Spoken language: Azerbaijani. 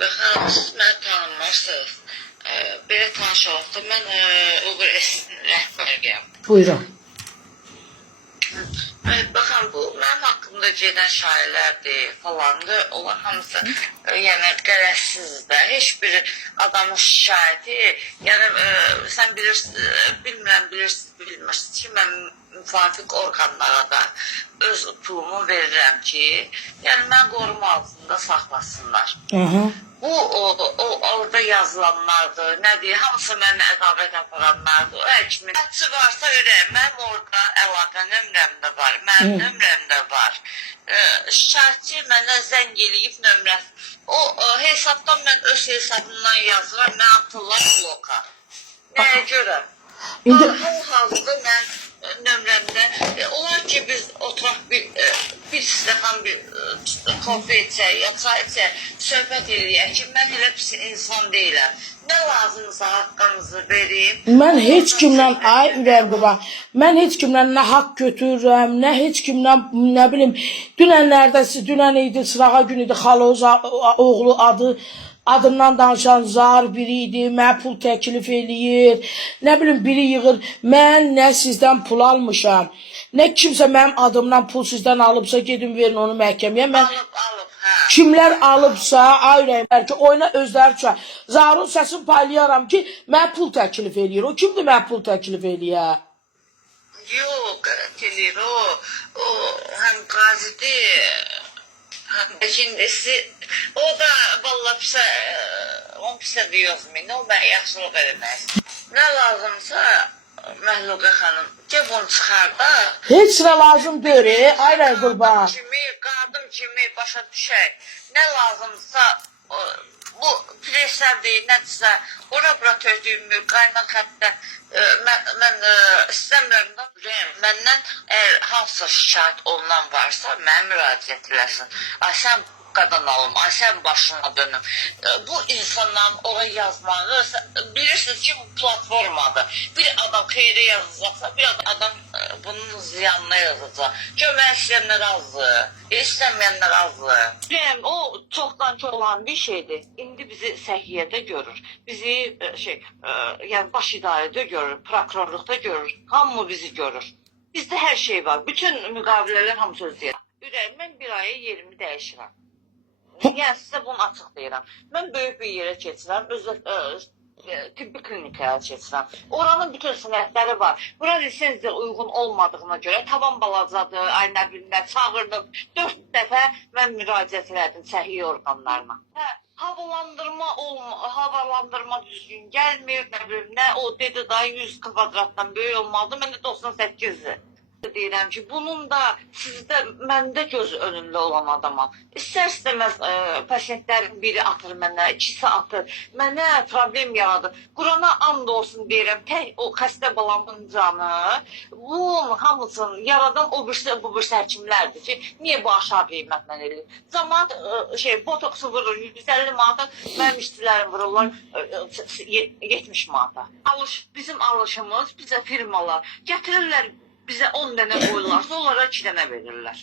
Xanım, siz məni tanımırsınız. Belə tanış olub da, mən Uğur Esin rəhbəriyəm. Buyurun. Baxın, bu mənim haqqımda gedən şairlərdir falandır. Onlar hamısı yəni qərəzsizdir də. Heç bir adamın şikayəti, yəni sən bilmirəm, bilmirsiniz ki, mən müvafiq orqanlara da öz pulumu verirəm ki, yəni mən qoruma altında saxlasınlar. Bu orada yazılanlardır, nədir, hamısı mənə ədavət aparanlardır. O həkimin hədsi varsa ürəyim, mənim orada əlaqə nömrəmdə var, mənim nömrəmdə var. Şikayətçi mənə zəng eləyib nömrəsi. O hesabdan mən öz hesabımdan yazıram, mən atırlar bloka. Nəyə görə? Hal-hazırda mən nömrəmdə, olar ki biz oturaq bir stəkan kofe içək, ya çay içək, söhbət eləyək ki, mən elə pis insan deyiləm. Nə lazımsa haqqınızı vereyim. Mən heç kimlə, ay ürəkli, mən heç kimlə nə haqq götürürəm, nə heç kimlə, nə bilim, dünən idi, sırağa gün idi, Xaloz oğlu adından danışan zar biri idi, mənə pul təklif eləyir, nə bilim, biri yığır, mən nə sizdən pul almışam, nə kimsə mənim adımdan pul sizdən alıbsa, gedin verin onu məhkəməyə, mən kimlər alıbsa, ayrəylər ki, oyuna özləri düşər. Zarun səsini paylayaram ki, mən pul təklif eləyir. O kimdir mən pul təklif eləyər? Yox, qərət eləyir, o həm qazidir, həm də kindisi, o da valla pisə, on pisə deyozmayın, o mən yaxşılıq eləməz. Nə lazımsa, Məhluqə xanım, gəb onu çıxar da. Heç sıra lazım deyir, ayrəy qurban. Qadım kimi başa düşək. Nə lazımsa, bu presərdir, nədirsə, ora-bura tördüyümü, qaynaq xəttə, mən istəmirəm da, məndən əgər hansısa şikayət olunan varsa, mənə müraciət eləsin. Ay, sən qadan alım, ay, sən başına dönüm. Bu insanların ora yazmağı, bilirsiniz ki, bu platformadır. Bir adam xeyri yazacaqsa, bir adam bunun ziyanına yazacaq. Kömək istəyənlər azdır, istəməyənlər azdır. O çoxdan-çox olan bir şeydir. İndi bizi səhiyyədə görür, bizi yəni baş idarədə görür, prokurorluqda görür, hamı bizi görür. Bizdə hər şey var, bütün müqavilələr hamısı özləyir. Ürəyim, mən bir aya yerimi dəyişirəm. Yəni sizə bunu açıq deyirəm. Mən böyük bir yerə keçirəm, tibbi klinikaya keçirəm. Oranın bütün sənədləri var. Bura lisenziya uyğun olmadığına görə tavan balacadır, ay nə bilim, çağırdım. 4 dəfə mən müraciət elədim səhiyyə orqanlarına. Havalandırma düzgün gəlmir, nə bilim, nə o dedi da 100 kvadratdan böyük olmalıdır, mən də 98-dir. Deyirəm ki, bunun da sizdə, məndə göz önündə olan adamam. İstər-istəməz pasientlərin biri atır mənə, ikisi atır, mənə problem yaradır. Qurana and olsun deyirəm, tək o xəstə balamın canı, bunun hamısını yaradan o birisi həkimlərdir ki, niyə bu aşağı qiymətlə eləyir? Zaman botoksu vurur 150 manata, mənim işçilərim vururlar 70 manata. Bizim alışımız, bizə firmalar gətirirlər, bizə 10 dənə qoyurlarsa, onlara 2 dənə verirlər.